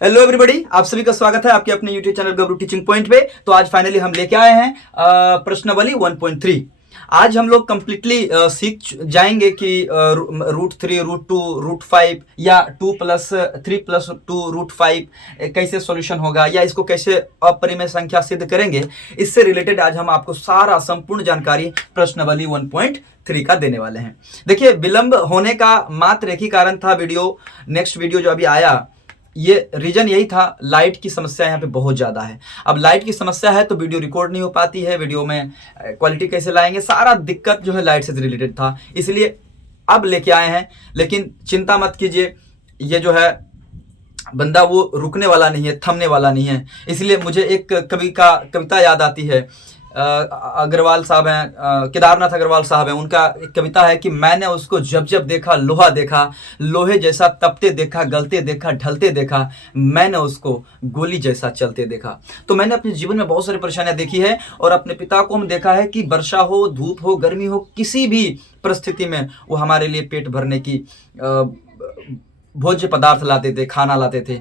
Hello everybody, आप सभी का स्वागत है आपके अपने यूट्यूब चैनल गबरू टीचिंग पॉइंट पे। तो आज फाइनली हम लेके आए हैं प्रश्नावली 1.3। आज हम लोग कंप्लीटली सीख जाएंगे कि √3, √2, √5 या 2+3+2 √5 कैसे सॉल्यूशन होगा या इसको कैसे अपरिमेय संख्या सिद्ध करेंगे। इससे रिलेटेड आज हम आपको सारा संपूर्ण जानकारी प्रश्नावली 1.3 का देने वाले हैं। देखिए, विलंब होने का मात्र एक ही कारण था। नेक्स्ट वीडियो जो अभी आया, ये रीजन यही था, लाइट की समस्या यहाँ पे बहुत ज़्यादा है। अब लाइट की समस्या है तो वीडियो रिकॉर्ड नहीं हो पाती है, वीडियो में क्वालिटी कैसे लाएंगे, सारा दिक्कत जो है लाइट से रिलेटेड था, इसलिए अब लेके आए हैं। लेकिन चिंता मत कीजिए, ये जो है बंदा वो रुकने वाला नहीं है, थमने वाला नहीं है। इसलिए मुझे एक कविता याद आती है। अग्रवाल साहब हैं, केदारनाथ अग्रवाल साहब हैं, उनका एक कविता है कि मैंने उसको जब जब देखा लोहा देखा, लोहे जैसा तपते देखा, गलते देखा, ढलते देखा, मैंने उसको गोली जैसा चलते देखा। तो मैंने अपने जीवन में बहुत सारी परेशानियां देखी है और अपने पिता को हम देखा है कि वर्षा हो, धूप हो, गर्मी हो, किसी भी परिस्थिति में वो हमारे लिए पेट भरने की भोज्य पदार्थ लाते थे, खाना लाते थे।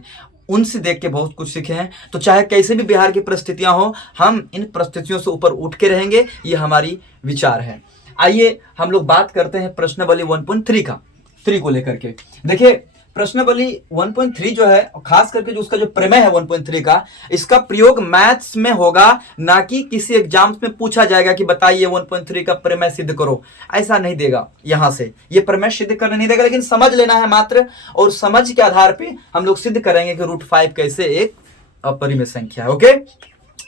उनसे देख के बहुत कुछ सीखे हैं। तो चाहे कैसे भी बिहार की परिस्थितियां हो, हम इन परिस्थितियों से ऊपर उठ के रहेंगे, ये हमारी विचार है। आइए हम लोग बात करते हैं प्रश्नावली 1.3 का, 3 को लेकर के। देखिए, प्रश्नावली 1.3 जो है, खास करके जो उसका जो प्रमेय है 1.3 का, इसका प्रयोग मैथ्स में होगा, ना कि किसी एग्जाम्स में पूछा जाएगा कि बताइए 1.3 का प्रमेय सिद्ध करो। ऐसा नहीं देगा, यहां से ये प्रमेय सिद्ध करने नहीं देगा, लेकिन समझ लेना है मात्र, और समझ के आधार पे हम लोग सिद्ध करेंगे कि √5 कैसे एक अपरिमेय संख्या है। ओके,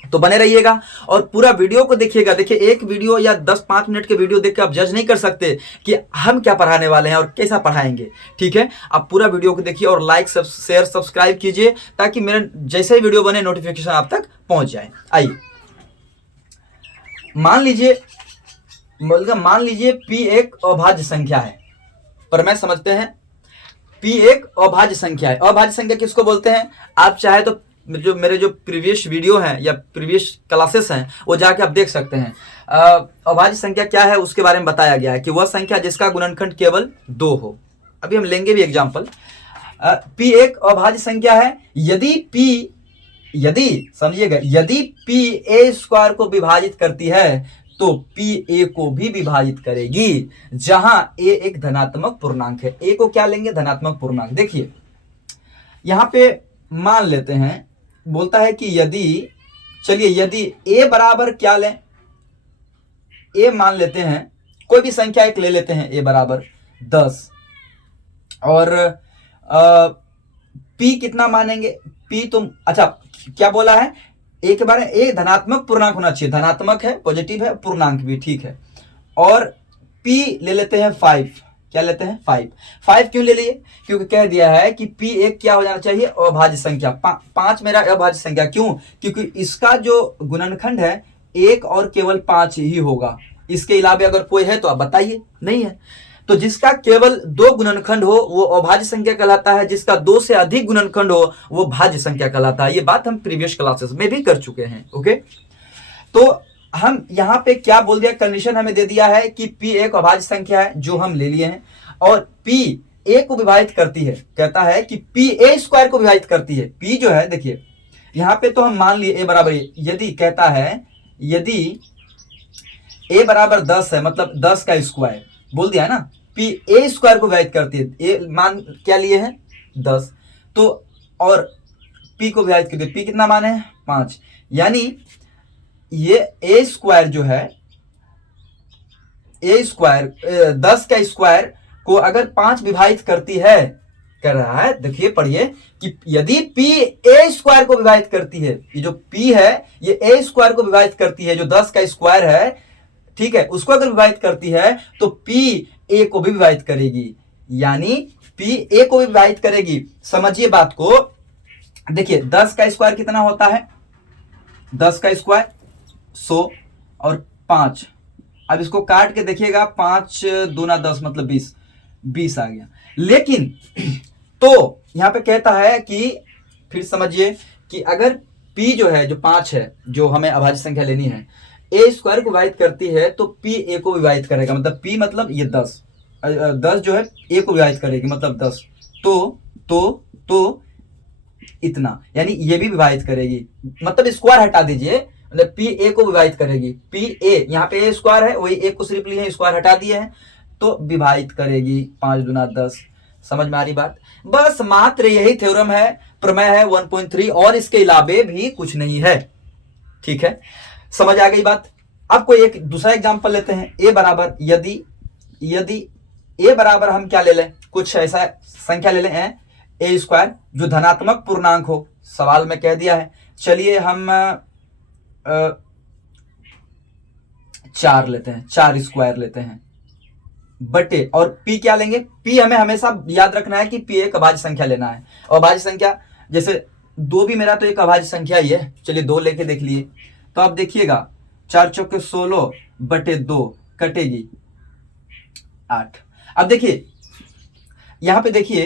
तो बने रहिएगा और पूरा वीडियो को देखिएगा। देखिए, एक वीडियो या 10-5 मिनट के वीडियो देख के आप जज नहीं कर सकते कि हम क्या पढ़ाने वाले हैं और कैसा पढ़ाएंगे। ठीक है, आप पूरा वीडियो को देखिए और लाइक, शेयर, सब्सक्राइब कीजिए, ताकि मेरे जैसे ही वीडियो बने नोटिफिकेशन आप तक पहुंच जाए। आइए, मान लीजिए P एक अभाज्य संख्या है। पर मैं समझते हैं P एक अभाज्य संख्या है। अभाज्य संख्या किसको बोलते हैं? आप चाहे तो मेरे जो प्रीवियस वीडियो हैं या प्रीवियस क्लासेस हैं, वो जाके आप देख सकते हैं। अभाज्य संख्या क्या है उसके बारे में बताया गया है कि वह संख्या जिसका गुणनखंड केवल 2 हो। अभी हम लेंगे भी एग्जाम्पल। P एक अभाज्य संख्या है समझिएगा, यदि P a² को विभाजित करती है तो P a को भी विभाजित करेगी, जहां a एक धनात्मक पूर्णांक है। a को क्या लेंगे? धनात्मक पूर्णांक। देखिए, यहां पे मान लेते हैं, बोलता है कि यदि a बराबर क्या लें? a मान लेते हैं, कोई भी संख्या एक ले लेते हैं, a बराबर 10, और p कितना मानेंगे? p तो अच्छा क्या बोला है? a के बारे में, a धनात्मक पूर्णांक होना चाहिए, धनात्मक है, पॉजिटिव है, पूर्णांक भी, ठीक है। और p ले लेते हैं 5। क्या लेते हैं? 5 क्यों ले लिए? क्योंकि कह दिया है कि P एक क्या हो जाना चाहिए? अभाज्य संख्या। 5 मेरा अभाज्य संख्या। क्यों? क्योंकि इसका जो गुणनखंड है 1 और केवल 5 ही होगा। इसके अलावा अगर कोई है तो आप बताइए, नहीं है। तो जिसका केवल 2 गुणनखंड हो वो अभाज्य संख्या कहलाता है, जिसका 2 से अधिक गुणनखंड हो वो भाज्य संख्या कहलाता है। ये बात हम प्रीवियस क्लासेस में भी कर चुके हैं। ओके, तो हम यहाँ पे क्या बोल दिया? कंडीशन हमें दे दिया है कि P एक अभाज्य संख्या है, जो हम ले लिए हैं, और P a को विभाजित करती है। कहता है कि P a² को विभाजित करती है। P जो है, देखिए यहाँ पे तो हम मान लिए a बराबर, यदि कहता है यदि a बराबर 10 है, मतलब 10 का स्क्वायर बोल दिया है ना, P a² को विभाजित करती है। a मान क्या लिए हैं? 10। तो और P को विभाजित करती है, P कितना माने हैं? 5। यानी ये a² जो है, a², 10 का स्क्वायर को अगर 5 विभाजित करती है, कर रहा है, देखिए पढ़िए, कि यदि P a² को विभाजित करती है, ये जो P है ये a² को विभाजित करती है, जो 10 का स्क्वायर है, ठीक है, उसको अगर विभाजित करती है तो P a को भी विभाजित करेगी, यानी P a को भी विभाजित करेगी। समझिए बात को। देखिए 10 का स्क्वायर कितना होता है? 10 का स्क्वायर 100 और 5। अब इसको काट के देखिएगा, 5 दूना 10 मतलब 20 आ गया। लेकिन तो यहां पे कहता है कि, फिर समझिए कि अगर P जो है, जो 5 है, जो हमें अभाज्य संख्या लेनी है, a² को विभाजित करती है तो P a को विभाजित करेगा, मतलब P मतलब ये 10 जो है a को विभाजित करेगी, मतलब 10। तो इतना, यानी ये भी विभाजित करेगी, मतलब स्क्वायर हटा दीजिए, मतलब पी ए को विभाजित करेगी, पी ए यहाँ पे ए स्क्वायर है, वही ए को सिर्फ लिए स्क्वायर हटा दिए हैं तो विभाजित करेगी 5 दूना 10। समझ में आ रही बात? बस मात्र यही थ्योरम है, प्रमेय है 1.3, और इसके अलावे भी कुछ नहीं है। ठीक है, समझ आ गई बात? अब कोई एक दूसरा एग्जांपल लेते हैं। ए बराबर, यदि ए बराबर हम क्या ले लें, कुछ ऐसा संख्या ले लें ए स्क्वायर जो धनात्मक पूर्णांक हो, सवाल में कह दिया है। चलिए हम 4 लेते हैं, 4 स्क्वायर लेते हैं बटे, और p क्या लेंगे, p हमें हमेशा याद रखना है कि p एक अभाज्य संख्या लेना है। और अभाज्य संख्या जैसे 2 भी मेरा तो एक अभाज्य संख्या ही है, चलिए 2 लेके देख लिए। तो आप देखिएगा 4 चौके 16 बटे 2 कटेगी 8। अब देखिए यहां पे देखिए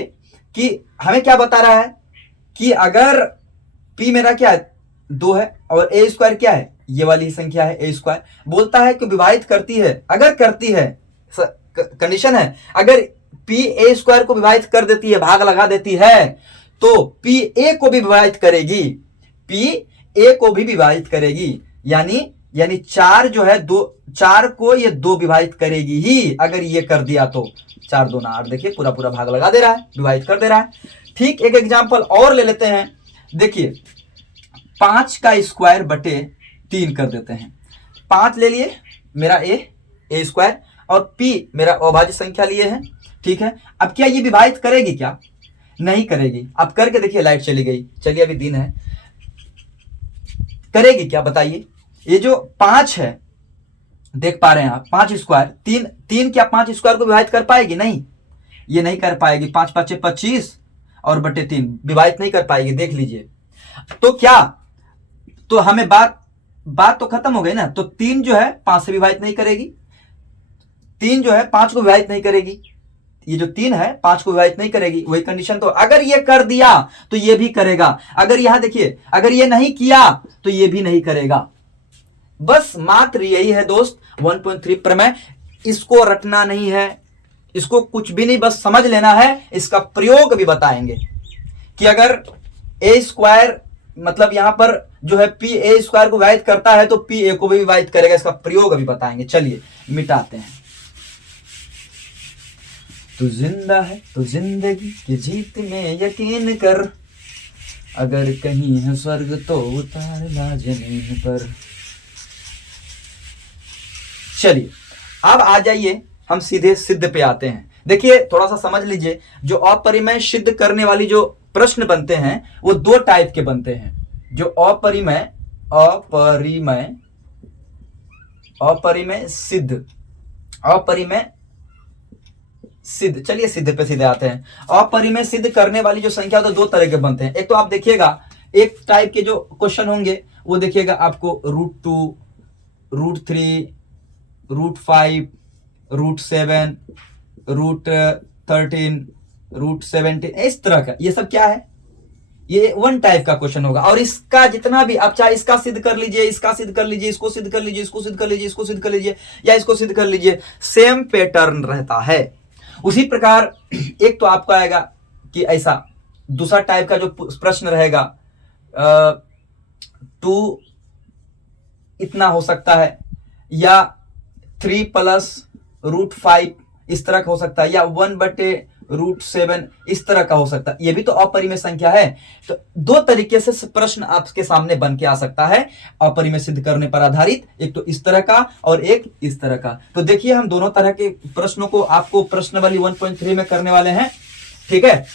कि हमें क्या बता रहा है कि अगर p मेरा क्या है 2 है और a स्क्वायर क्या है, ये वाली संख्या है a स्क्वायर, बोलता है कि विभाजित करती है, अगर करती है, कंडीशन है अगर p a स्क्वायर को विभाजित कर देती है, भाग लगा देती है, तो p a को भी विभाजित करेगी, p a को भी विभाजित करेगी, यानी 4 जो है 4 को ये 2 विभाजित करेगी ही, अगर ये कर दिया तो 4 दूना 8, देखिए पूरा पूरा भाग लगा दे रहा है, विभाजित कर दे रहा है। ठीक, एक एग्जांपल और ले लेते हैं। देखिए 5 का स्क्वायर बटे 3 कर देते हैं। 5 ले लिए मेरा ए स्क्वायर, और p मेरा अभाज्य संख्या लिए है। ठीक है, अब क्या ये विभाजित करेगी क्या? नहीं करेगी। अब करके देखिए, लाइट चली गई, चलिए अभी दिन है, करेगी क्या बताइए? ये जो 5 है, देख पा रहे हैं आप, 5 स्क्वायर, 3 क्या 5 स्क्वायर को विभाजित कर पाएगी? नहीं, ये नहीं कर पाएगी। 5 5 25 और बटे 3 विभाजित नहीं कर पाएगी, देख लीजिए। तो क्या, तो हमें बात तो खत्म हो गई ना। तो 3 जो है 5 से विभाजित नहीं करेगी, 3 जो है 5 को विभाजित नहीं करेगी, ये जो 3 है 5 को विभाजित नहीं करेगी, वही कंडीशन। तो अगर ये कर दिया तो ये भी करेगा, अगर यहां देखिए अगर ये नहीं किया तो ये भी नहीं करेगा। बस मात्र यही है दोस्त 1.3 प्रमेय, इसको रटना नहीं है, इसको कुछ भी नहीं, बस समझ लेना है। इसका प्रयोग भी बताएंगे कि अगर ए स्क्वायर, मतलब यहां पर जो है पी ए स्क्वायर को विभाजित करता है तो पी ए को भी विभाजित करेगा, इसका प्रयोग अभी बताएंगे। चलिए मिटाते हैं। तू जिंदा है तो जिंदगी की जीत में यकीन कर, अगर कहीं है स्वर्ग तो उतार ला जमीन पर। चलिए अब आ जाइए, हम सीधे सिद्ध पे आते हैं। देखिए थोड़ा सा समझ लीजिए, जो अपरिमेय सिद्ध करने वाली जो प्रश्न बनते हैं वो 2 टाइप के बनते हैं। जो अपरिमेय सिद्ध, चलिए सिद्ध पे सीधे आते हैं। अपरिमेय सिद्ध करने वाली जो संख्या तो 2 तरह के बनते हैं। एक तो आप देखिएगा, एक टाइप के जो क्वेश्चन होंगे वो देखिएगा आपको √2, √3, √5, √7, √13, √17, इस तरह का, ये सब क्या है, ये 1 टाइप का क्वेश्चन होगा। और इसका जितना भी आप चाहे इसका सिद्ध कर लीजिए, इसका सिद्ध कर लीजिए, इसको सिद्ध कर लीजिए, इसको सिद्ध कर लीजिए, इसको सिद्ध कर लीजिए, या इसको सिद्ध कर लीजिए, सेम पैटर्न रहता है। उसी प्रकार एक तो आपका आएगा कि ऐसा दूसरा टाइप का जो प्रश्न रहेगा 2 इतना हो सकता है, या 3 + √5 इस तरह का हो सकता है, या 1/√7 इस तरह का हो सकता है। ये भी तो अपरिमेय संख्या है। तो 2 तरीके से प्रश्न आपके सामने बन के आ सकता है अपरिमेय सिद्ध करने पर आधारित, एक तो इस तरह का और एक इस तरह का। तो देखिए हम दोनों तरह के प्रश्नों को आपको प्रश्नावली 1.3 में करने वाले हैं। ठीक है,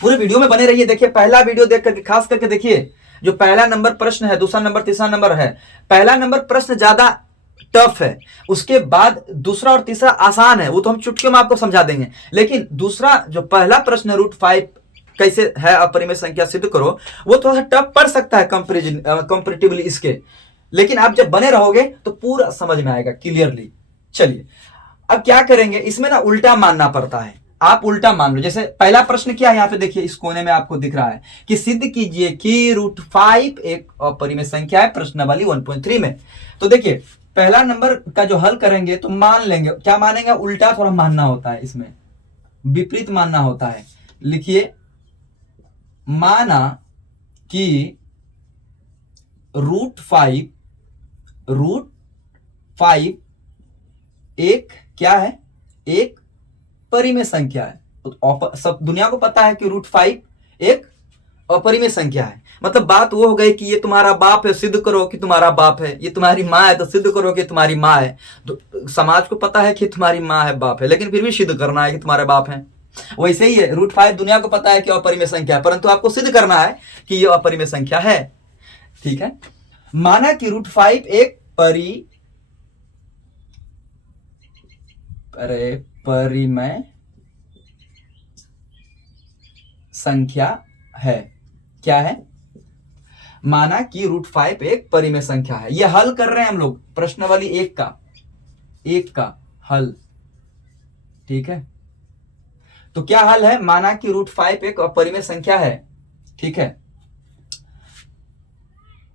पूरे वीडियो में बने रहिए। देखिए पहला वीडियो देख करके खास करके देखिए, जो पहला नंबर प्रश्न है, दूसरा नंबर, तीसरा नंबर है। पहला नंबर प्रश्न ज्यादा टफ है, उसके बाद दूसरा और तीसरा आसान है, वो तो हम चुटकियों में आपको समझा देंगे। लेकिन दूसरा जो पहला प्रश्न √5 कैसे है अपरिमेय संख्या सिद्ध करो, वो थोड़ा सा टफ पड़ सकता है कंपैरेटिवली इसके, लेकिन आप जब बने रहोगे तो पूरा समझ में आएगा क्लियरली। चलिए अब क्या करेंगे, इसमें ना उल्टा मानना पड़ता है। आप उल्टा मान लो। जैसे पहला प्रश्न क्या है, यहाँ पे देखिए इस कोने में आपको दिख रहा है कि सिद्ध कीजिए कि √5 एक अपरिमेय संख्या है प्रश्नावली 1.3 में। तो देखिए पहला नंबर का जो हल करेंगे तो मान लेंगे, क्या मानेंगे, उल्टा थोड़ा मानना होता है, इसमें विपरीत मानना होता है। लिखिए माना कि रूट फाइव एक क्या है, एक परिमेय संख्या है। तो सब दुनिया को पता है कि रूट फाइव एक अपरिमेय संख्या है। मतलब बात वो हो गई कि ये तुम्हारा बाप है, सिद्ध करो कि तुम्हारा बाप है। ये तुम्हारी माँ है तो सिद्ध करो कि तुम्हारी माँ है। तो समाज को पता है कि तुम्हारी माँ है, बाप है, लेकिन फिर भी सिद्ध करना है कि तुम्हारे बाप है। वैसे ही है, रूट फाइव दुनिया को पता है कि अपरिमेय संख्या है, परंतु आपको सिद्ध करना है कि ये अपरिमेय संख्या है। ठीक है, माना कि रूट फाइव एक परिमेय संख्या है। क्या है? माना कि रूट फाइव एक परिमेय संख्या है। यह हल कर रहे हैं हम लोग प्रश्नावली एक का हल। ठीक है, तो क्या हल है? माना कि रूट फाइव एक अपरिमेय संख्या है। ठीक है,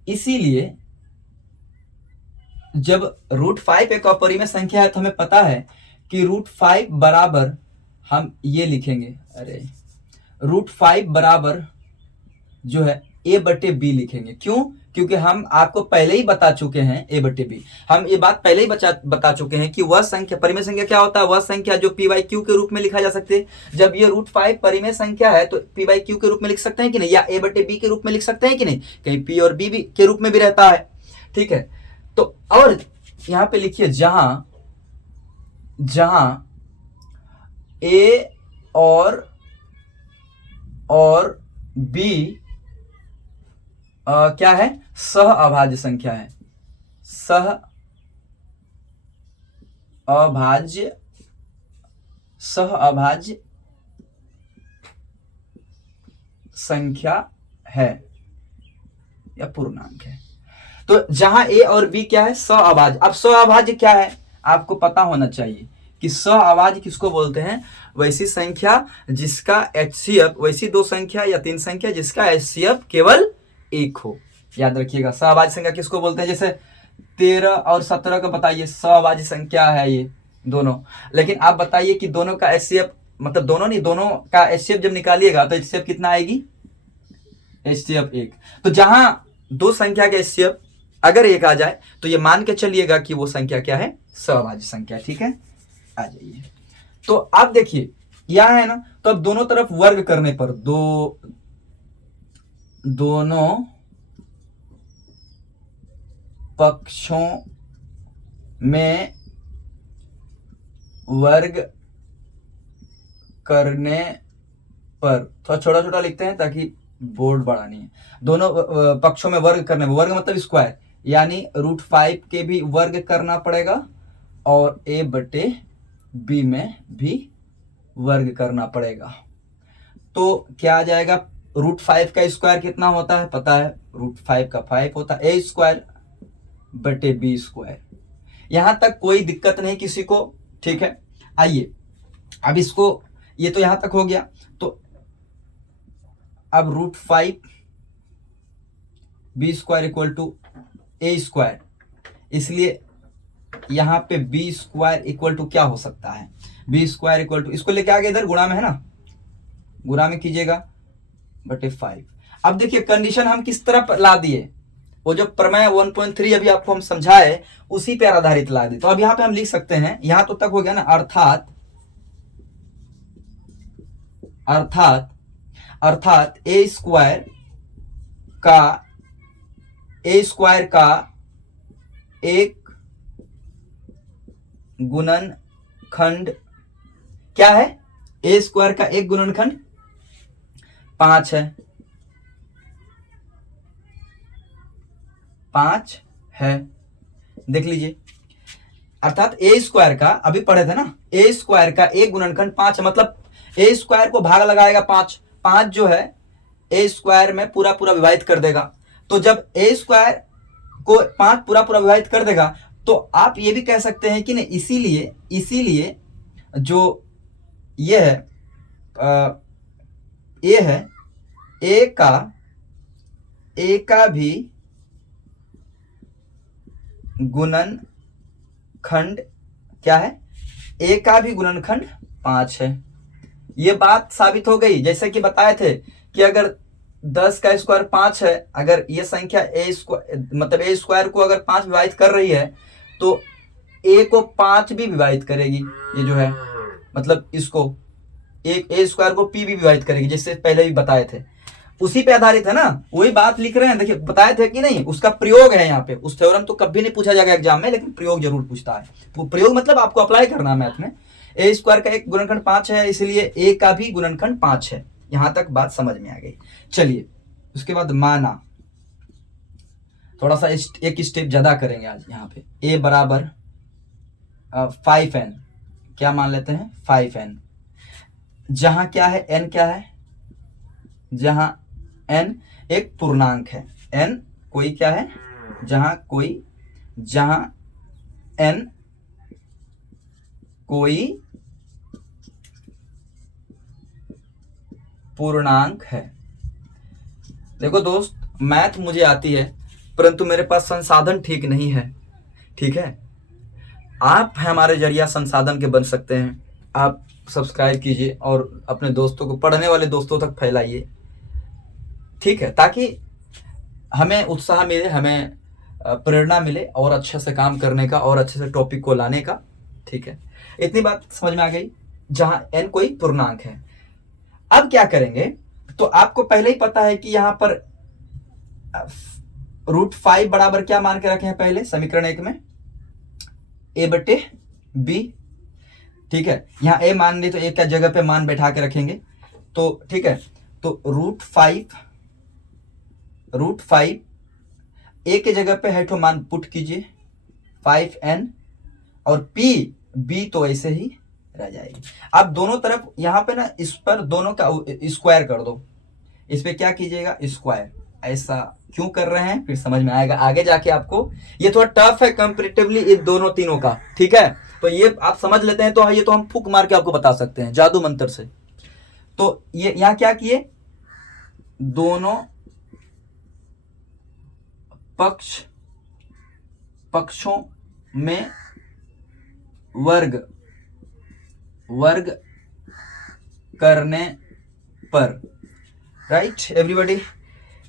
इसीलिए जब रूट फाइव एक अपरिमेय संख्या है तो हमें पता है कि रूट फाइव बराबर हम ये लिखेंगे, रूट फाइव बराबर जो है a बटे बी लिखेंगे। क्यों? क्योंकि हम आपको पहले ही बता चुके हैं a बटे बी, हम ये बात पहले ही बता चुके हैं कि वह संख्या, परिमेय संख्या क्या होता है? वह संख्या जो p बाई क्यू के रूप में लिखा जा सकती है। जब ये रूट फाइव परिमेय संख्या है तो p बाई क्यू के रूप में लिख सकते हैं कि नहीं, या a बटे बी के रूप में लिख सकते हैं कि नहीं, कहीं p और b भी के रूप में भी रहता है। ठीक है, तो और यहां पे लिखिए जहां a और b क्या है? सह अभाज्य संख्या है। सह अभाज्य संख्या है या पूर्णांक है। तो जहां a और b क्या है? सह अभाज्य। अब सह अभाज्य क्या है आपको पता होना चाहिए कि सह अभाज्य किसको बोलते हैं? वैसी संख्या जिसका HCF, वैसी दो संख्या या तीन संख्या जिसका HCF केवल एक हो। याद रखिएगा, सहअभाज्य संख्या किसको बोलते हैं? जैसे 13 और 17 का बताइए, सहअभाज्य संख्या है ये दोनों। लेकिन आप बताइए कि दोनों का HCF, मतलब दोनों नहीं, दोनों का HCF जब निकालिएगा तो HCF कितना आएगी? HCF एक। तो जहां दो संख्या का HCF अगर एक आ जाए तो ये मान के चलिएगा कि वो संख्या क्या है? सहअभाज्य संख्या। ठीक है, आ जाइए। तो आप देखिए यहां है ना, तो अब दोनों तरफ वर्ग करने पर दोनों पक्षों में वर्ग करने पर, थोड़ा छोटा छोटा लिखते हैं ताकि बोर्ड बड़ा नहीं है। दोनों पक्षों में वर्ग करने में, वर्ग मतलब स्क्वायर, यानी रूट फाइव के भी वर्ग करना पड़ेगा और a बटे b में भी वर्ग करना पड़ेगा। तो क्या आ जाएगा? रूट फाइव का स्क्वायर कितना होता है पता है? रूट फाइव का 5 होता है। a स्क्वायर बटे b स्क्वायर। यहां तक कोई दिक्कत नहीं किसी को? ठीक है, आइए अब इसको, ये तो यहां तक हो गया। तो अब root five b square equal to a square, इसलिए यहां पे b स्क्वायर इक्वल टू क्या हो सकता है? b स्क्वायर इक्वल टू, इसको लेके आगे इधर गुणा में है ना, गुणा में कीजिएगा बटे 5। अब देखिए कंडीशन हम किस तरह ला दिए, वो जो प्रमेय 1.3 अभी आपको हम समझाए उसी पर आधारित ला दिए। तो अब यहां पे हम लिख सकते हैं, यहां तो तक हो गया ना, अर्थात a स्क्वायर का एक गुणनखंड क्या है? a स्क्वायर का एक गुणनखंड 5 है, 5 है। देख लीजिए, अर्थात a स्क्वायर का, अभी पढ़े थे ना, a स्क्वायर का एक गुणनखंड 5 है। मतलब a स्क्वायर को भाग लगाएगा 5 जो है a स्क्वायर में पूरा पूरा विभाजित कर देगा। तो जब a स्क्वायर को 5 पूरा पूरा विभाजित कर देगा तो आप ये भी कह सकते हैं कि नहीं, इसीलिए जो ये है a है, a का भी गुणनखंड क्या है? a का भी गुणनखंड 5 है। ये बात साबित हो गई। जैसे कि बताए थे कि अगर 10 का स्क्वायर 5 है। अगर ये संख्या ए स्क्वायर मतलब ए स्क्वायर को अगर 5 विभाजित कर रही है तो ए को 5 भी विभाजित करेगी, ये जो है मतलब इसको ए स्क्वायर को पी भी विभाजित करेगी, जिससे पहले भी बताए थे, उसी पे आधारित है ना, वही बात लिख रहे हैं। देखिए बताए थे कि नहीं, उसका प्रयोग है यहाँ पे। उस थ्योरम तो कभी नहीं पूछा जाएगा एग्जाम में, लेकिन प्रयोग जरूर पूछता है। वो प्रयोग मतलब आपको अप्लाई करना है मैथ में। ए स्क्वायर का एक गुणनखंड 5 है, इसलिए ए का भी गुणनखंड 5 है। यहां तक बात समझ में आ गई। चलिए उसके बाद माना, थोड़ा सा एक स्टेप ज्यादा करेंगे आज यहाँ पे। ए बराबर 5n, क्या मान लेते हैं 5n, जहां क्या है n क्या है, जहां n एक पूर्णांक है, n कोई क्या है, जहां n कोई पूर्णांक है। देखो दोस्त, मैथ मुझे आती है परंतु मेरे पास संसाधन ठीक नहीं है, ठीक है। आप हमारे जरिया संसाधन के बन सकते हैं। आप सब्सक्राइब कीजिए और अपने दोस्तों को, पढ़ने वाले दोस्तों तक फैलाइए, ठीक है, ताकि हमें उत्साह मिले, हमें प्रेरणा मिले और अच्छे से काम करने का और अच्छे से टॉपिक को लाने का, ठीक है। इतनी बात समझ में आ गई, जहां n कोई पूर्णांक है। अब क्या करेंगे, तो आपको पहले ही पता है कि यहां पर √5 बराबर क्या मान के रखे हैं पहले समीकरण 1 में, a बटे b, ठीक है। यहां a मान ली तो a क्या जगह पे मान बैठा के रखेंगे, तो ठीक है। तो √5 a के जगह पे है तो मान पुट कीजिए 5n, और b तो ऐसे ही रह जाएगी। अब दोनों तरफ यहां पे ना, इस पर दोनों का स्क्वायर कर दो, इस पे क्या कीजिएगा स्क्वायर। ऐसा क्यों कर रहे हैं फिर समझ में आएगा आगे जाके आपको। ये थोड़ा टफ है कंपैरेटिवली इन दोनों तीनों का, ठीक है। तो ये आप समझ लेते हैं तो ये तो हम फूक मार के आपको बता सकते हैं जादू मंत्र से। तो ये यहां क्या किए, दोनों पक्षों में वर्ग करने पर, राइट एवरीबॉडी।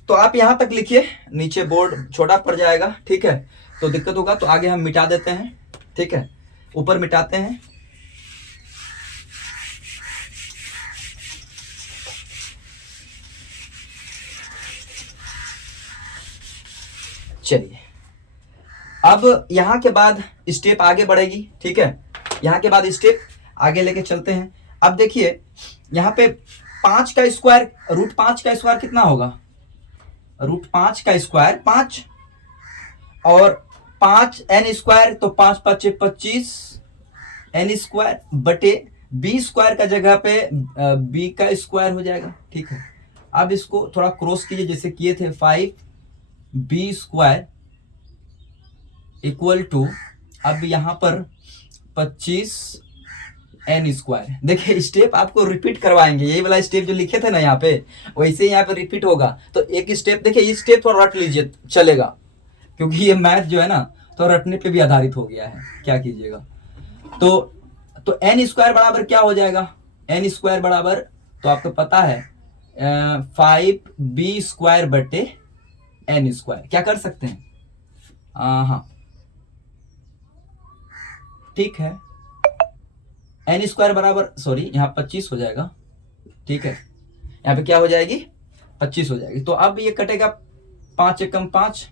तो आप यहां तक लिखिए, नीचे बोर्ड छोटा पड़ जाएगा, ठीक है, तो दिक्कत होगा, तो आगे हम मिटा देते हैं, ठीक है, ऊपर मिटाते हैं। चलिए अब यहां के बाद स्टेप आगे बढ़ेगी, ठीक है। यहां के बाद स्टेप आगे लेके चलते हैं। अब देखिए यहां पे 5 का स्क्वायर, √5 का स्क्वायर कितना होगा, √5 का स्क्वायर 5, और 5n स्क्वायर, तो 5 5 25 n स्क्वायर बटे b स्क्वायर का जगह पे b का स्क्वायर हो जाएगा, ठीक है। अब इसको थोड़ा क्रॉस कीजिए जैसे किए थे, 5b स्क्वायर इक्वल टू, अब यहां पर 25n स्क्वायर। देखिए स्टेप आपको रिपीट करवाएंगे, यही वाला स्टेप जो लिखे थे ना यहाँ पे, वैसे यहाँ पे रिपीट होगा। तो एक स्टेप देखिए, ये स्टेप थोड़ा रट लीजिए चलेगा, क्योंकि ये मैथ जो है ना तो रटने पे भी आधारित हो गया है, क्या कीजिएगा। तो n स्क्वायर बराबर क्या हो जाएगा, n स्क्वायर बराबर तो आपको पता है 5b स्क्वायर बटे n स्क्वायर। क्या कर सकते हैं, हाँ ठीक है, n स्क्वायर बराबर, सॉरी यहाँ 25 हो जाएगा, ठीक है, यहाँ पे क्या हो जाएगी 25 हो जाएगी। तो अब ये कटेगा 5 एकम 5,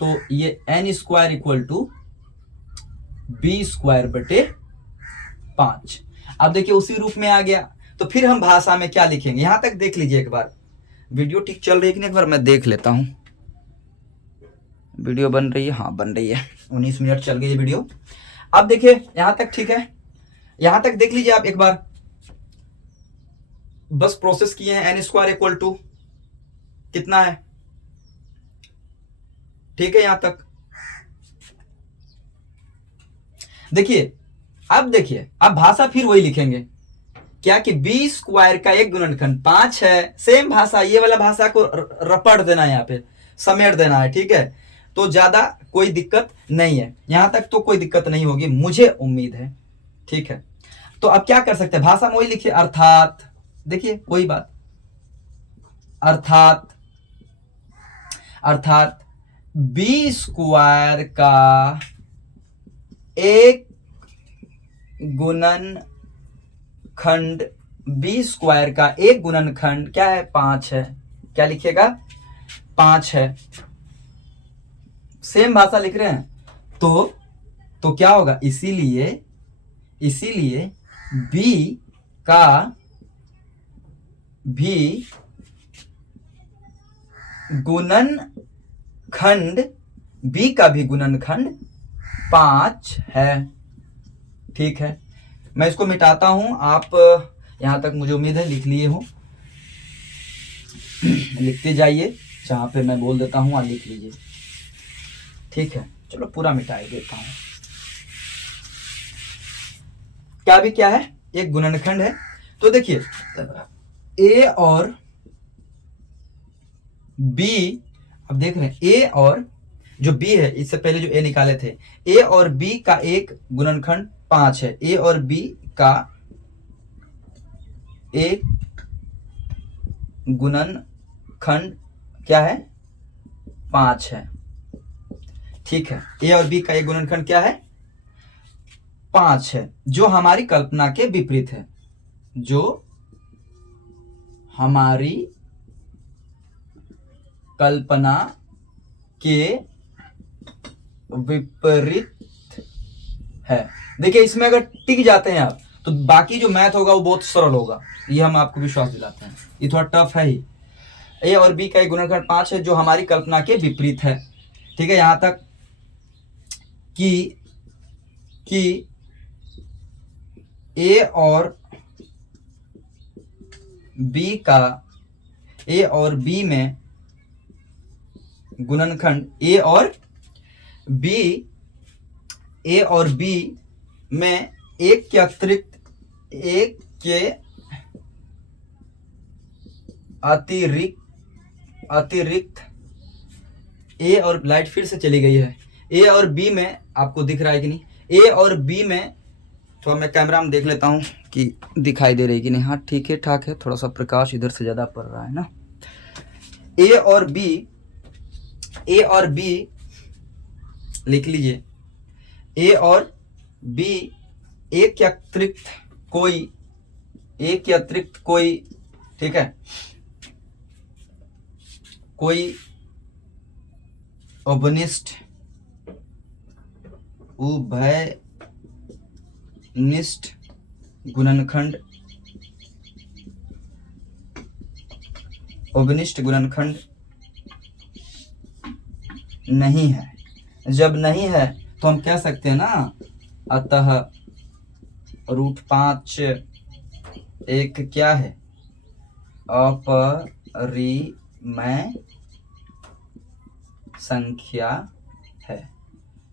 तो ये n square equal to b square बटे 5। अब देखिए उसी रूप में आ गया। तो फिर हम भाषा में क्या लिखेंगे, यहां तक देख लीजिए एक बार, वीडियो ठीक चल रही है कि नहीं, एक बार मैं देख लेता हूं। वीडियो बन रही है, हाँ बन रही है, 19 मिनट चल गई है वीडियो। अब देखिए यहां तक ठीक है, यहां तक देख लीजिए आप एक बार, बस प्रोसेस किए हैं। n स्क्वायर इक्वल टू कितना है, ठीक है, यहां तक देखिए। अब भाषा फिर वही लिखेंगे, क्या कि b स्क्वायर का एक गुणनखंड 5 है। सेम भाषा, ये वाला भाषा को रपट देना है, यहाँ पे समेट देना है, ठीक है। तो ज्यादा कोई दिक्कत नहीं है, यहां तक तो कोई दिक्कत नहीं होगी, मुझे उम्मीद है, ठीक है। तो अब क्या कर सकते हैं, भाषा में वही लिखिए, अर्थात देखिए वही बात, अर्थात बी स्क्वायर का एक गुणनखंड, बी स्क्वायर का एक गुणनखंड क्या है? 5 है। क्या लिखिएगा? 5 है। सेम भाषा लिख रहे हैं तो क्या होगा? इसीलिए बी का भी गुणनखंड, बी का भी गुणनखंड 5 है। ठीक है, मैं इसको मिटाता हूं। आप यहां तक मुझे उम्मीद है लिख लिए हो, लिखते जाइए। जहां पे मैं बोल देता हूं वहां लिख लीजिए। ठीक है, चलो पूरा मिटाई देता हूं। क्या भी क्या है? एक गुणनखंड है। तो देखिए ए और बी, अब देख रहे हैं ए और जो बी है, इससे पहले जो ए निकाले थे, ए और बी का एक गुणनखंड 5 है। ए और बी का एक गुणनखंड क्या है? 5 है। ठीक है, ए और बी का एक गुणनखंड क्या है? 5 है, जो हमारी कल्पना के विपरीत है। जो हमारी कल्पना के विपरीत है। देखिए, इसमें अगर टिक जाते हैं आप तो बाकी जो मैथ होगा वो बहुत सरल होगा, ये हम आपको विश्वास दिलाते हैं। ये थोड़ा टफ है ही। ए और बी का एक गुणनखंड 5 है, जो हमारी कल्पना के विपरीत है। ठीक है, यहां तक कि ए और बी में गुणनखंड, ए और बी में एक के अतिरिक्त ए और, लाइट फिर से चली गई है। ए और बी में आपको दिख रहा है कि नहीं? ए और बी में, तो मैं कैमरा में देख लेता हूं कि दिखाई दे रही कि नहीं। हाँ, ठीक है, ठाक है। थोड़ा सा प्रकाश इधर से ज्यादा पड़ रहा है ना। ए और बी लिख लीजिए। ए और बी एक के अतिरिक्त कोई, ठीक है, कोई उभयनिष्ठ गुणनखंड नहीं है। जब नहीं है तो हम कह सकते हैं ना, अतः √5 एक क्या है? अपरिमेय संख्या है।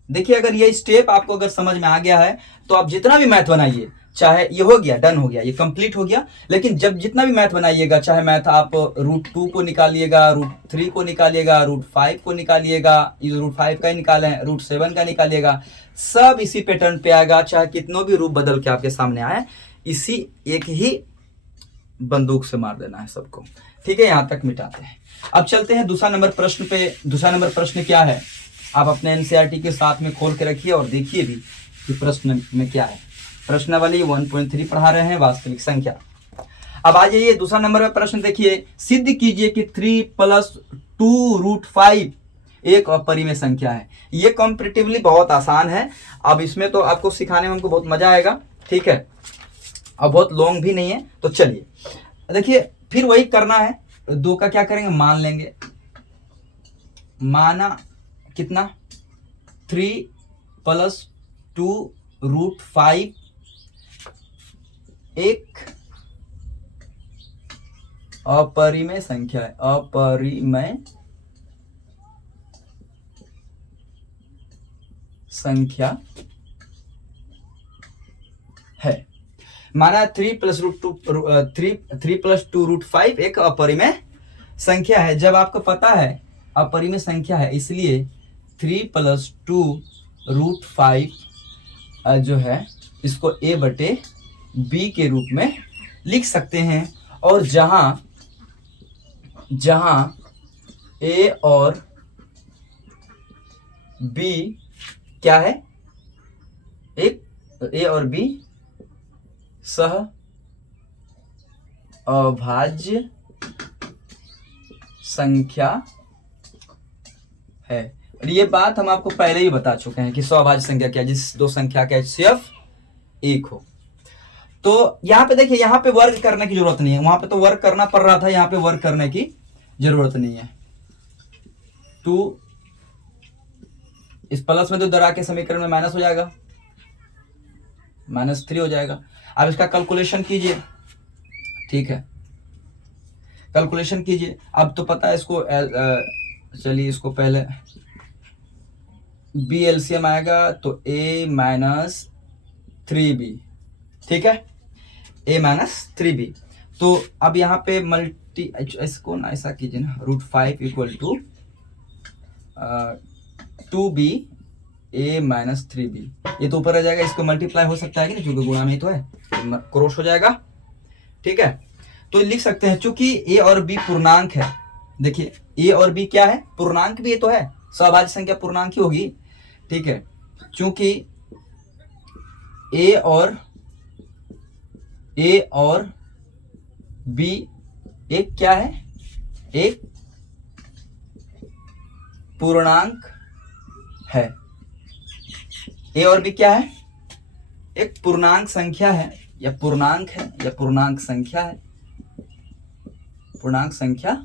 देखिए, अगर ये स्टेप आपको अगर समझ में आ गया है तो आप जितना भी मैथ बनाइए, चाहे ये हो गया, डन हो गया, ये कंप्लीट हो गया। लेकिन जब जितना भी मैथ बनाइएगा, चाहे मैथ आप √2 को निकालिएगा, √3 को निकालिएगा, √5 को निकालिएगा, √5 का ही निकाले हैं, √7 का निकालिएगा, सब इसी पैटर्न पे आएगा। चाहे कितनों भी रूप बदल के आपके सामने आए, इसी एक ही बंदूक से मार देना है सबको। ठीक है, यहां तक मिटाते हैं। अब चलते हैं दूसरा नंबर प्रश्न पे। दूसरा नंबर प्रश्न क्या है? आप अपने एनसीईआरटी के साथ में खोल के रखिए और देखिए भी कि प्रश्न में क्या है। प्रश्नावली 1.3 पढ़ा रहे हैं, वास्तविक संख्या। अब आ जाइए दूसरा नंबर में प्रश्न देखिए। सिद्ध कीजिए कि 3 + 2√5 एक अपरिमेय संख्या है। ये कंपैरेटिवली बहुत आसान है। अब इसमें तो आपको सिखाने में हमको बहुत मजा आएगा। ठीक है, अब बहुत लॉन्ग भी नहीं है। तो चलिए देखिए, फिर वही करना है। 2 का क्या करेंगे? मान लेंगे। माना कितना? 3 + 2√5 एक अपरिमेय संख्या है। अपरिमेय संख्या है। माना 3 + 2√5 एक अपरिमेय संख्या है। जब आपको पता है अपरिमेय संख्या है, इसलिए 3 + 2√5 जो है इसको a/b के रूप में लिख सकते हैं। और जहां जहां ए और बी क्या है, एक ए और बी सह अभाज्य संख्या है। और ये बात हम आपको पहले ही बता चुके हैं कि सहअभाज्य संख्या क्या है, जिस दो संख्या का HCF एक हो। तो यहाँ पे देखिए, यहाँ पे वर्ग करने की जरूरत नहीं है, वहां पे तो वर्ग करना पड़ रहा था, यहाँ पे वर्ग करने की जरूरत नहीं है। 2 इस प्लस में 2 दरा के समीकरण में माइनस हो जाएगा, -3 हो जाएगा। अब इसका कैलकुलेशन कीजिए, ठीक है, कैलकुलेशन कीजिए। अब तो पता है इसको, चलिए इसको पहले बी एलसीएम आएगा तो a माइनस 3b, ठीक है, a माइनस 3b। तो अब यहाँ पे मल्टी, इसको ना ऐसा कीजिए ना, √5 equal to 2b a minus 3b। ये तो ऊपर आ जाएगा, इसको मल्टीप्लाई हो सकता है कि नहीं, क्योंकि गुणा में ही तो है, क्रॉस हो जाएगा, ठीक है। तो लिख सकते हैं, चूंकि a और b पूर्णांक है, देखिए a और b क्या है, पूर्णांक भी ये तो है, सहअभाज्य संख्या पूर्णांक ही होगी, ठीक है। चूंकि a और b एक क्या है, एक पूर्णांक है। a और b क्या है, एक पूर्णांक संख्या है, या पूर्णांक है, या पूर्णांक संख्या है, पूर्णांक संख्या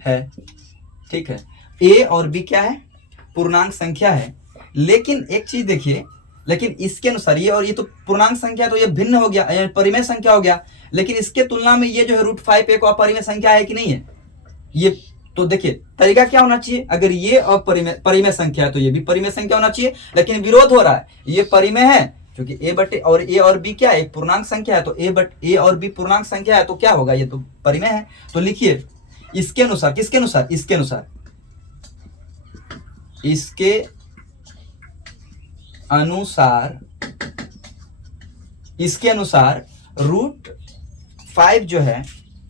है, ठीक है। a और b क्या है, पूर्णांक संख्या है। लेकिन एक चीज देखिए, लेकिन इसके अनुसार ये, और ये तो पूर्णांक संख्या, तो ये भिन्न हो गया, यानी परिमेय संख्या हो गया। लेकिन इसके तुलना में ये जो है √5 एक अपरिमेय संख्या है कि नहीं है। ये तो देखिए तरीका क्या होना चाहिए, अगर ये परिमेय संख्या है तो ये भी परिमेय संख्या होना चाहिए, लेकिन विरोध हो रहा है, ये परिमेय है क्योंकि ए और बी क्या है, एक पूर्णांक संख्या है, तो ए और बी पूर्णांक संख्या है, तो क्या होगा, ये तो परिमेय है। तो लिखिए इसके अनुसार, किसके अनुसार, इसके अनुसार, इसके अनुसार, इसके अनुसार √5 जो है,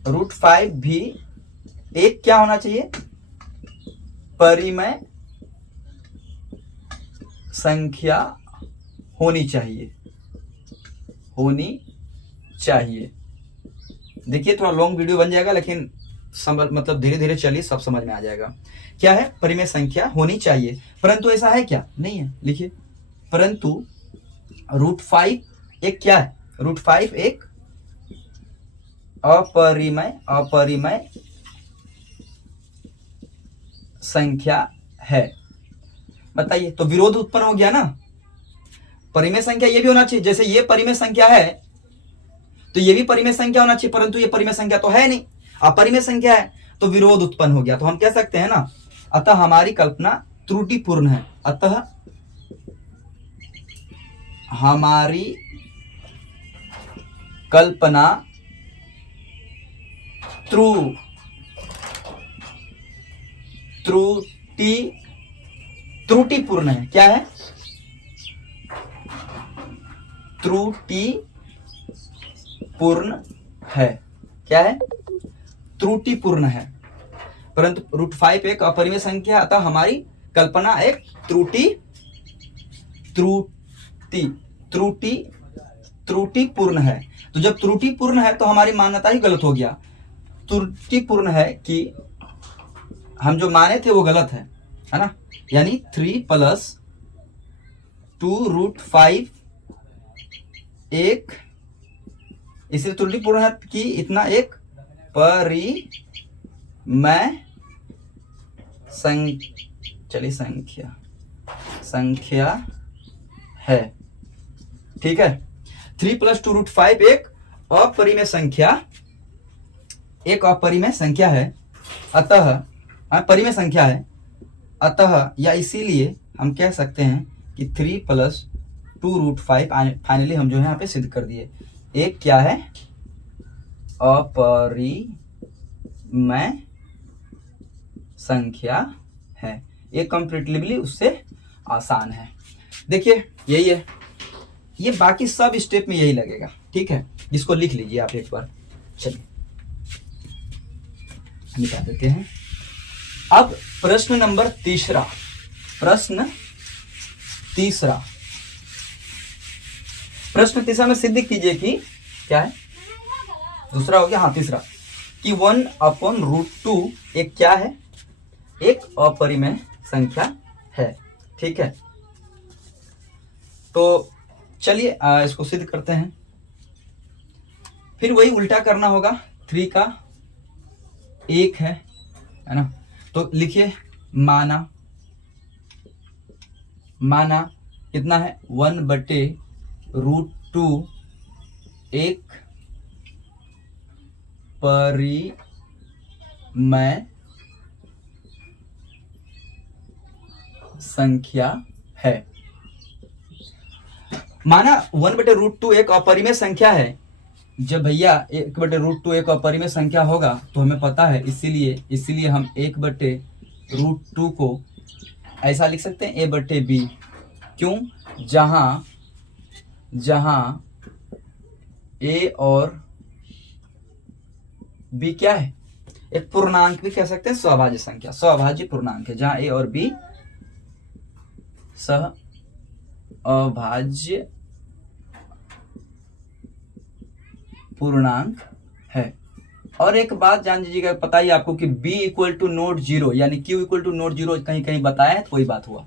√5 भी एक क्या होना चाहिए, परिमेय संख्या होनी चाहिए, होनी चाहिए। देखिए थोड़ा लॉन्ग वीडियो बन जाएगा, लेकिन मतलब धीरे धीरे चलिए, सब समझ में आ जाएगा। क्या है, परिमेय संख्या होनी चाहिए, परंतु ऐसा है क्या, नहीं है। लिखिए, परंतु √5 एक क्या है, √5 एक अपरिमेय संख्या है। बताइए, तो विरोध उत्पन्न हो गया ना। परिमेय संख्या ये भी होना चाहिए, जैसे ये परिमेय संख्या है तो ये भी परिमेय संख्या होना चाहिए, परंतु ये परिमेय संख्या तो है नहीं, अपरिमेय संख्या है, तो विरोध उत्पन्न हो गया। तो हम कह सकते हैं ना, अतः हमारी कल्पना त्रुटिपूर्ण है, अतः हमारी कल्पना त्रुटिपूर्ण है। क्या है, त्रुटिपूर्ण है। क्या है, त्रुटिपूर्ण है, परंतु √5 एक अपरिमेय संख्या, अतः हमारी कल्पना एक त्रुटिपूर्ण है। तो जब त्रुटिपूर्ण है तो हमारी मान्यता ही गलत हो गया। त्रुटिपूर्ण है कि हम जो माने थे वो गलत है ना, यानी 3 + 2 √5 एक, इसलिए त्रुटिपूर्ण है कि इतना एक परिमेय संख्या है, ठीक है। 3 + 2 √5 एक अपरिमेय संख्या है, अतः परिमेय संख्या है, अतः या इसीलिए हम कह सकते हैं कि 3 + 2 √5 फाइनली हम जो है यहाँ पे सिद्ध कर दिए, एक क्या है, अपरिमेय संख्या है। ये कंपैरेटिवली उससे आसान है। देखिए यही है, ये बाकी सब स्टेप में यही लगेगा, ठीक है। इसको लिख लीजिए आप एक बार। चलिए मिटा देते हैं। अब प्रश्न नंबर तीसरा, प्रश्न तीसरा में सिद्ध कीजिए कि क्या है, दूसरा हो गया, हाँ तीसरा, कि 1/√2 एक क्या है, एक अपरिमेय संख्या है। ठीक है, तो चलिए इसको सिद्ध करते हैं। फिर वही उल्टा करना होगा, 3 का 1 है ना, तो लिखिए माना कितना है, 1/√2 एक परिमेय संख्या है। माना 1/√2 एक अपरिमेय संख्या है। जब भैया 1/√2 एक अपरिमेय संख्या होगा तो हमें पता है, इसीलिए हम 1/√2 को ऐसा लिख सकते हैं a/b। क्यों? जहां a और b क्या है, एक पूर्णांक भी कह सकते हैं, सहभाज्य संख्या, सहभाज्य पूर्णांक है। जहां a और b सहअभाज्य पूर्णांक है। और एक बात जान लीजिएगा, पता ही आपको कि b = नोट 0 यानी q = नोट 0 कहीं बताया है तो वही बात हुआ।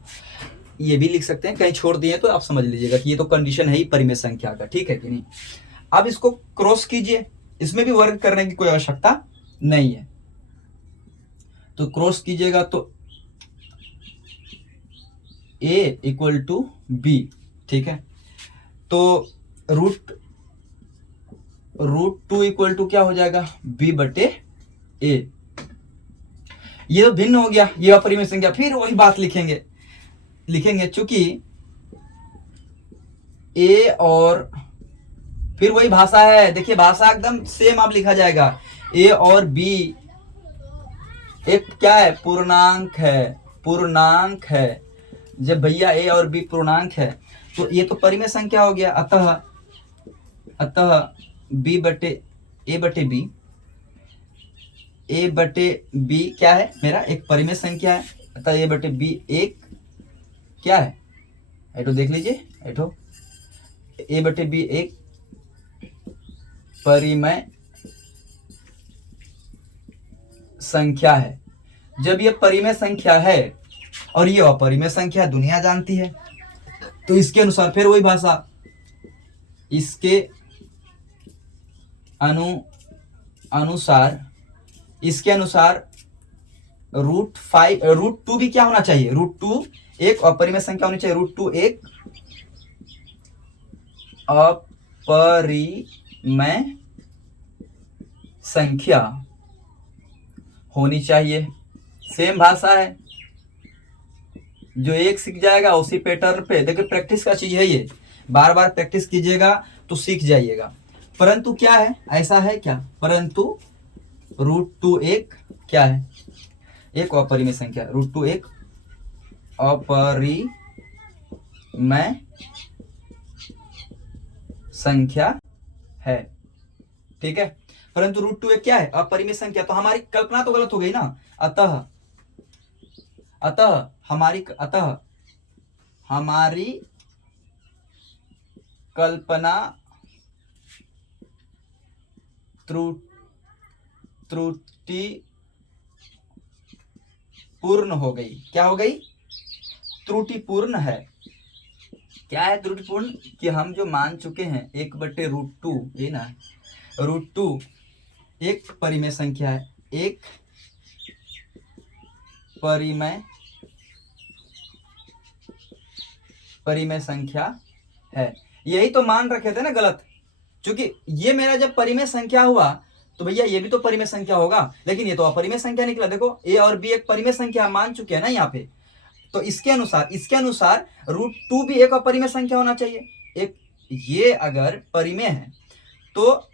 ये भी लिख सकते हैं, कहीं छोड़ दिए तो आप समझ लीजिएगा कि ये तो कंडीशन है ही परिमेय संख्या का। ठीक है कि नहीं? अब इसको क्रॉस कीजिए, इसमें भी वर्ग करने की कोई आवश्यकता नहीं है। तो क्रॉस कीजिएगा तो a = b। ठीक है, तो √2 = क्या हो जाएगा, b/a। ये भिन्न हो गया, ये अपरिमेय संख्या। फिर वही बात लिखेंगे चूंकि a और फिर वही भाषा है। देखिए भाषा एकदम सेम आप लिखा जाएगा। a और b एक क्या है, पूर्णांक है। जब भैया a और b पूर्णांक है तो ये तो परिमेय संख्या हो गया। अतः a/b क्या है, मेरा एक परिमेय संख्या है। अतः a/b एक क्या है, ऐठो देख लीजिए, ऐठो a/b एक परिमेय संख्या है। जब ये परिमेय संख्या है और ये अपरिमेय संख्या दुनिया जानती है, तो इसके अनुसार फिर वही भाषा, इसके अनुसार √2 भी क्या होना चाहिए, √2 एक अपरिमेय संख्या होनी चाहिए। √2 एक अपरिमेय संख्या होनी चाहिए। सेम भाषा है, जो एक सीख जाएगा उसी पैटर्न पे। देखिए प्रैक्टिस का चीज है ये, बार बार प्रैक्टिस कीजिएगा तो सीख जाइएगा। परंतु क्या है, ऐसा है क्या, परंतु √2 एक क्या है, एक अपरिमेय संख्या। √2 एक अपरिमेय संख्या है। ठीक है, परंतु √2 एक क्या है, अपरिमेय संख्या। तो हमारी कल्पना तो गलत हो गई ना। अतः हमारी कल्पना त्रुटिपूर्ण हो गई। क्या हो गई, त्रुटिपूर्ण है। क्या है त्रुटिपूर्ण, कि हम जो मान चुके हैं 1/√2, ये ना √2 एक परिमेय संख्या है, एक परिमेय संख्या है। यही तो मान रखे थे ना गलत, क्योंकि ये मेरा जब परिमेय संख्या हुआ तो भैया ये भी तो परिमेय संख्या होगा, लेकिन ये तो अपरिमेय संख्या निकला। देखो a और b एक परिमेय संख्या मान चुके हैं ना यहाँ पे, तो इसके अनुसार √2 भी एक अपरिमेय संख्या होना चाहिए। एक ये अगर परिमेय है तो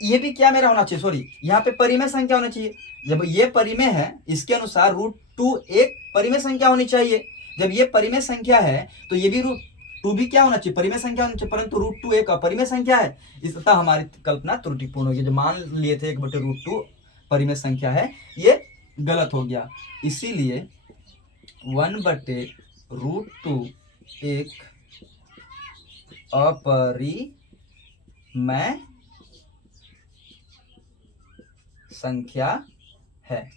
ये भी क्या मेरा होना चाहिए, सॉरी यहाँ पे परिमेय संख्या होना चाहिए। जब ये परिमेय है, इसके अनुसार √2 एक परिमेय संख्या होनी चाहिए। जब ये परिमेय संख्या है तो ये भी √2 भी क्या होना चाहिए, परिमेय संख्या होनी चाहिए। परंतु √2 एक अपरिमेय संख्या है, इस अतः हमारी कल्पना त्रुटिपूर्ण होगी। जो मान लिए थे 1/√2 अपरिमेय संख्या है, ये गलत हो गया। इसीलिए 1/√2 एक अपरिमेय संख्या है।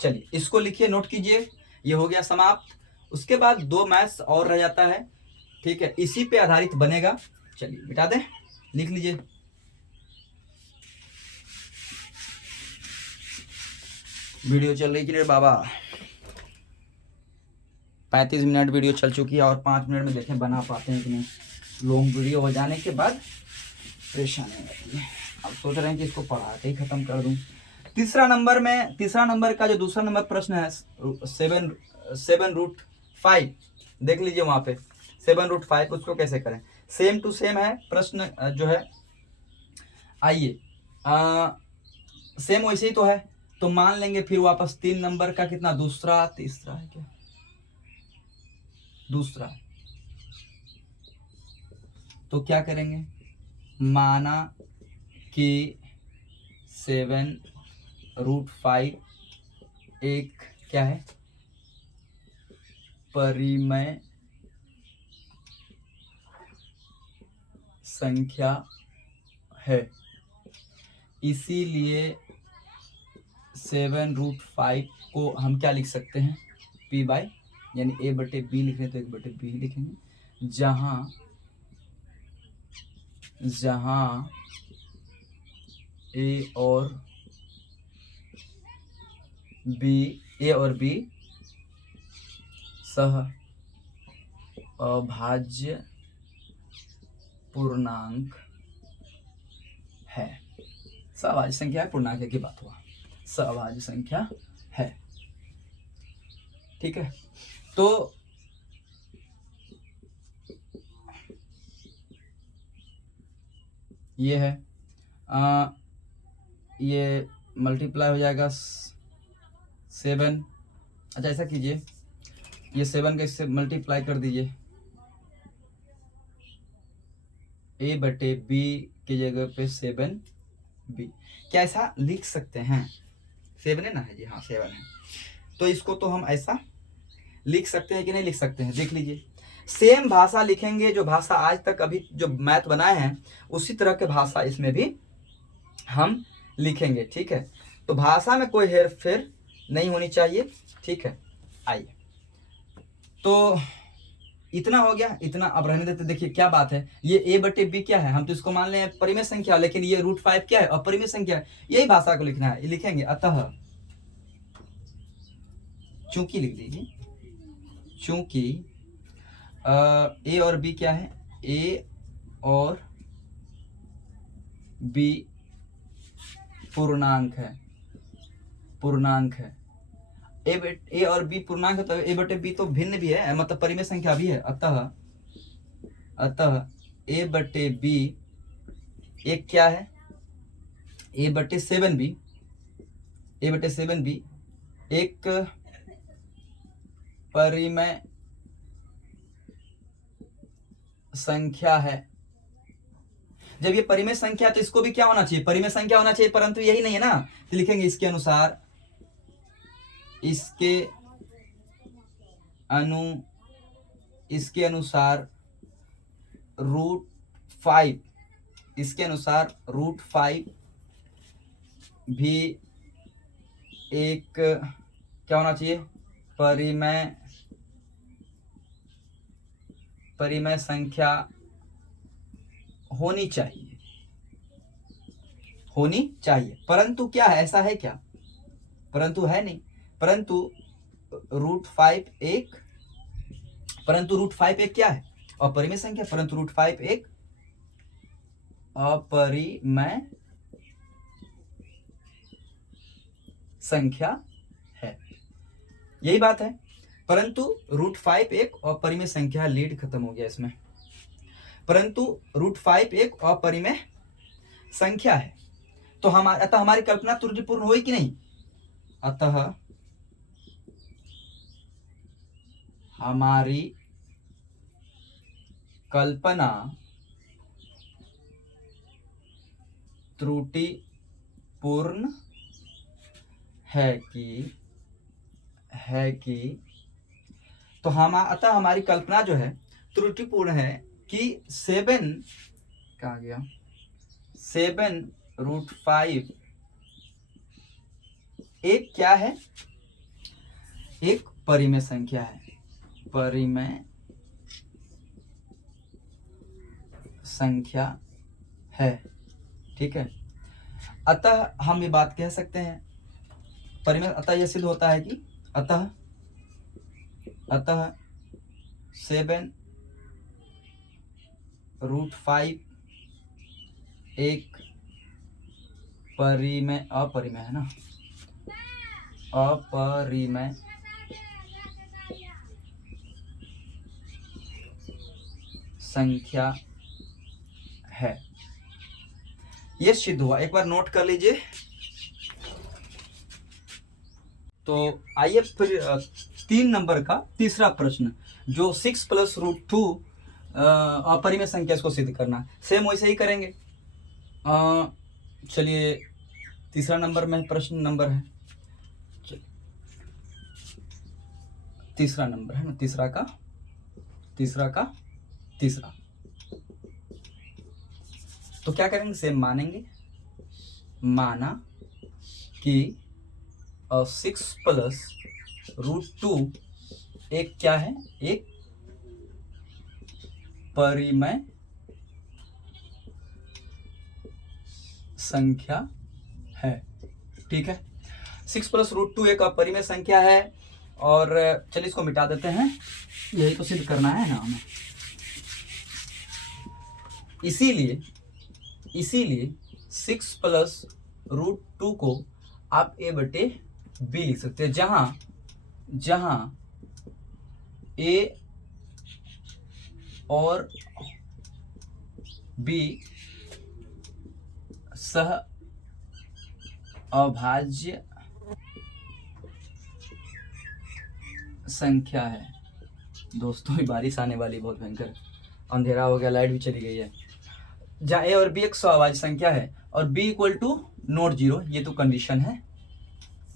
चलिए इसको लिखिए, नोट कीजिए, ये हो गया समाप्त। उसके बाद 2 मैथ्स और रह जाता है, ठीक है, इसी पे आधारित बनेगा। चलिए मिटा दें, लिख लीजिए। वीडियो चल रही कि नहीं बाबा? 35 मिनट वीडियो चल चुकी है और 5 मिनट में देखें बना पाते हैं कि नहीं। लॉन्ग वीडियो हो जाने के बाद परेशानी होती है। अब सोच रहे हैं कि इसको पढ़ा के ही खत्म कर दूं। तीसरा नंबर का जो दूसरा नंबर प्रश्न है 7√5, देख लीजिए वहां पे 7√5 उसको कैसे करें। सेम टू सेम है प्रश्न जो है। आइए सेम वैसे ही तो है, तो मान लेंगे फिर वापस 3 नंबर का कितना, दूसरा तीसरा है क्या, दूसरा। तो क्या करेंगे, माना कि 7√5 एक क्या है, परिमेय संख्या है। इसीलिए 7√5 को हम क्या लिख सकते हैं, p बाई, यानी a/b लिख रहे हैं तो 1/b लिखेंगे, जहां a और b सह अभाज्य पूर्णांक है। सहभाज्य संख्या है, पूर्णांक की बात हुआ, सहभाज्य संख्या है, ठीक है। तो ये है ये मल्टीप्लाई हो जाएगा 7। अच्छा ऐसा कीजिए, ये 7 का इससे मल्टीप्लाई कर दीजिए, a/b की जगह पे 7b। क्या ऐसा लिख सकते हैं, 7 है ना, है जी, हाँ 7 है। तो इसको तो हम ऐसा लिख सकते हैं कि नहीं लिख सकते हैं, देख लीजिए। सेम भाषा लिखेंगे, जो भाषा आज तक अभी जो मैथ बनाए हैं उसी तरह के भाषा इसमें भी हम लिखेंगे, ठीक है। तो भाषा में कोई हेर फेर नहीं होनी चाहिए, ठीक है। आइए, तो इतना हो गया, इतना अब रहने देते। देखिए क्या बात है, ये a/b क्या है, हम तो इसको मान लें परिमेय संख्या, लेकिन ये √5 क्या है, अपरिमेय संख्या है। यही भाषा को लिखना है, लिखेंगे अतः, चूंकि लिख दीजिए, चूंकि a और b क्या है, a और b पूर्णांक है, a और b पूर्णांक है, तो a/b तो भिन्न भी है, मतलब परिमेय संख्या भी है। अतः a/b एक क्या है, a/7b एक परिमेय संख्या है। जब ये परिमेय संख्या है तो इसको भी क्या होना चाहिए, परिमेय संख्या होना चाहिए, परंतु यही नहीं है ना, तो लिखेंगे इसके अनुसार √5, इसके अनुसार √5 भी एक क्या होना चाहिए, परिमेय संख्या होनी चाहिए। परंतु क्या है, ऐसा है क्या, परंतु है नहीं। परंतु √5 एक क्या है, अपरिमेय संख्या। परंतु √5 एक अपरिमेय संख्या है, यही बात है। परंतु √5 एक अपरिमेय संख्या, लीड खत्म हो गया इसमें। परंतु √5 एक अपरिमेय संख्या है, तो अतः हमारी कल्पना त्रुटिपूर्ण हुई कि नहीं, अतः हमारी कल्पना त्रुटिपूर्ण है कि तो हम अतः हमारी कल्पना जो है त्रुटिपूर्ण है कि 7 कहाँ गया 7√5 एक क्या है, एक परिमेय संख्या है, परिमेय संख्या है। ठीक है, अतः हम ये बात कह सकते हैं परिमेय, अतः यह सिद्ध होता है कि अतः 7√5 एक परिमेय अपरिमेय है ना, अपरिमेय संख्या है। ये सिद्ध हुआ, एक बार नोट कर लीजिए। तो आइए फिर 3 नंबर का तीसरा प्रश्न, जो 6 + √2 अपरिमेय संख्या, इसको सिद्ध करना। सेम वैसे ही करेंगे। चलिए तीसरा नंबर में प्रश्न नंबर है, तीसरा नंबर है ना, तीसरा का तीसरा। तो क्या करेंगे, सेम मानेंगे, माना कि 6 + √2 एक क्या है, एक परिमेय संख्या है। ठीक है, 6 + √2 एक अपरिमेय संख्या है। और चलिए इसको मिटा देते हैं, यही तो सिद्ध करना है ना हमें। इसीलिए 6 + √2 को आप a/b लिख सकते हैं, जहां a और b सह अभाज्य संख्या है। दोस्तों बारिश आने वाली, बहुत भयंकर अंधेरा हो गया, लाइट भी चली गई है। जहाँ a और b एक सहअभाज्य संख्या है और b = नॉट 0, ये तो कंडीशन है,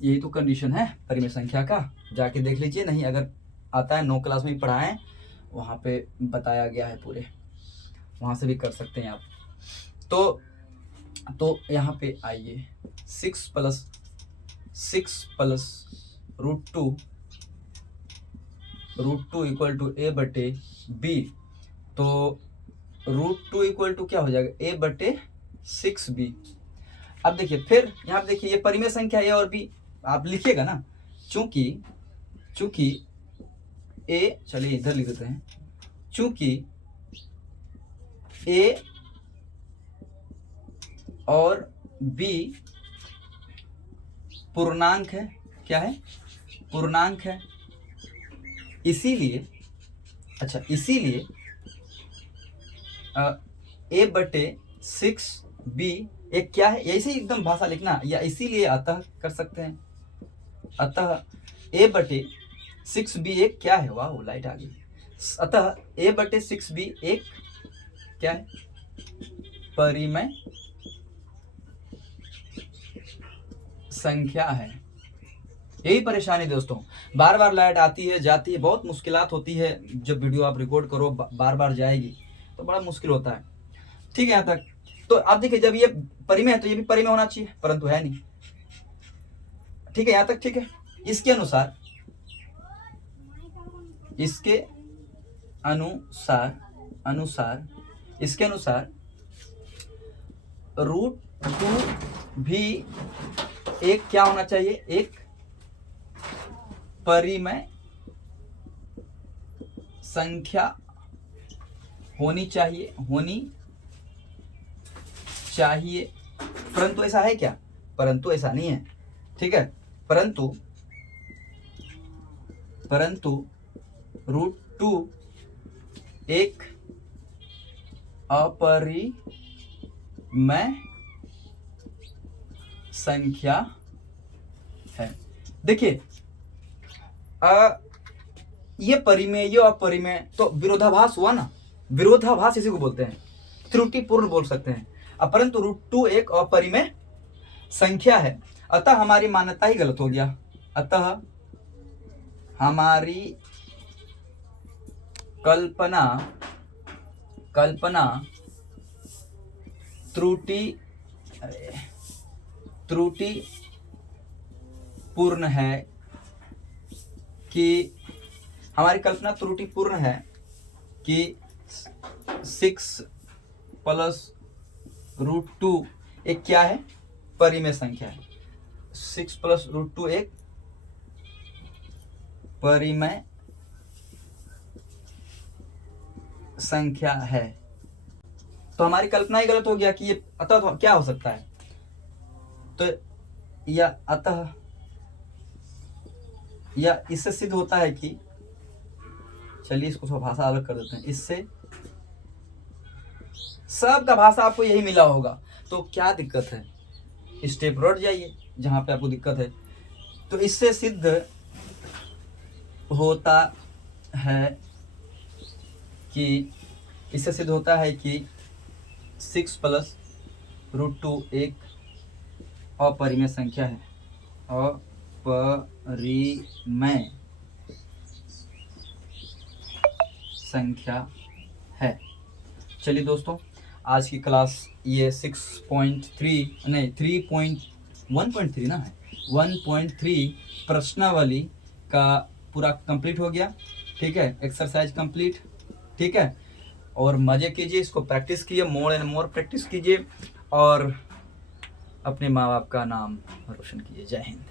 यही तो कंडीशन है परिमेय संख्या का। जाके देख लीजिए, नहीं अगर आता है 9 क्लास में ही पढ़ाएं, वहाँ पे बताया गया है पूरे, वहाँ से भी कर सकते हैं आप। तो यहाँ पे आइए 6 + √2 √2 a/b। तो √2 क्या हो जाएगा, a/6b। अब देखिए फिर यहाँ पे देखिए, ये परिमेय संख्या a और b आप लिखिएगा ना, चूंकि a, चलिए इधर लिख देते हैं, चूंकि a और b पूर्णांक है, क्या है, पूर्णांक है, इसीलिए a/6b एक क्या है, ऐसे ही एकदम भाषा लिखना, या इसीलिए अतः कर सकते हैं, अतः a/6b एक क्या है, वाह लाइट आ गई, अतः a/6b एक क्या है, परिमेय संख्या है। यही परेशानी दोस्तों, बार बार लाइट आती है जाती है, बहुत मुश्किलात होती है। जब वीडियो आप रिकॉर्ड करो बार बार जाएगी तो बड़ा मुश्किल होता है। ठीक है, यहाँ तक तो आप देखिए, जब ये परिमेय है तो ये भी परिमेय होना चाहिए, परंतु है नहीं। ठीक है, यहाँ तक ठीक है। इसके अनुसार √2 भी एक क्या होना चाहिए, एक परिमेय संख्या होनी चाहिए, परंतु ऐसा है क्या, परंतु ऐसा नहीं है। ठीक है, परंतु √2 एक अपरिमेय संख्या है। देखिए ये परिमेय, ये अपरिमेय, तो विरोधाभास हुआ ना, विरोधाभास इसी को बोलते हैं, त्रुटिपूर्ण बोल सकते हैं। परंतु √2 एक अपरिमेय संख्या है। अतः हमारी मान्यता ही गलत हो गया, अतः हमारी कल्पना त्रुटिपूर्ण है कि हमारी कल्पना त्रुटिपूर्ण है कि 6 + √2 एक क्या है, परिमेय संख्या है। 6 + √2 एक परिमेय संख्या है। तो हमारी कल्पना ही गलत हो गया कि ये अतः तो क्या हो सकता है, तो या अतः या इससे सिद्ध होता है कि, चलिए इसको थोड़ा भाषा अलग कर देते हैं, इससे सबका भाषा आपको यही मिला होगा, तो क्या दिक्कत है, स्टेप रोड जाइए जहां पे आपको दिक्कत है। तो इससे सिद्ध होता है कि 6 + √2 एक अपरिमेय संख्या है, अपरिमेय संख्या है। चलिए दोस्तों, आज की क्लास ये 6.3 नहीं 3.1.3 ना है 1.3 प्रश्नावली का पूरा कंप्लीट हो गया। ठीक है, एक्सरसाइज कंप्लीट। ठीक है, और मज़े कीजिए, इसको प्रैक्टिस कीजिए, मोर एंड मोर प्रैक्टिस कीजिए और अपने माँ बाप का नाम रोशन कीजिए। जय हिंद।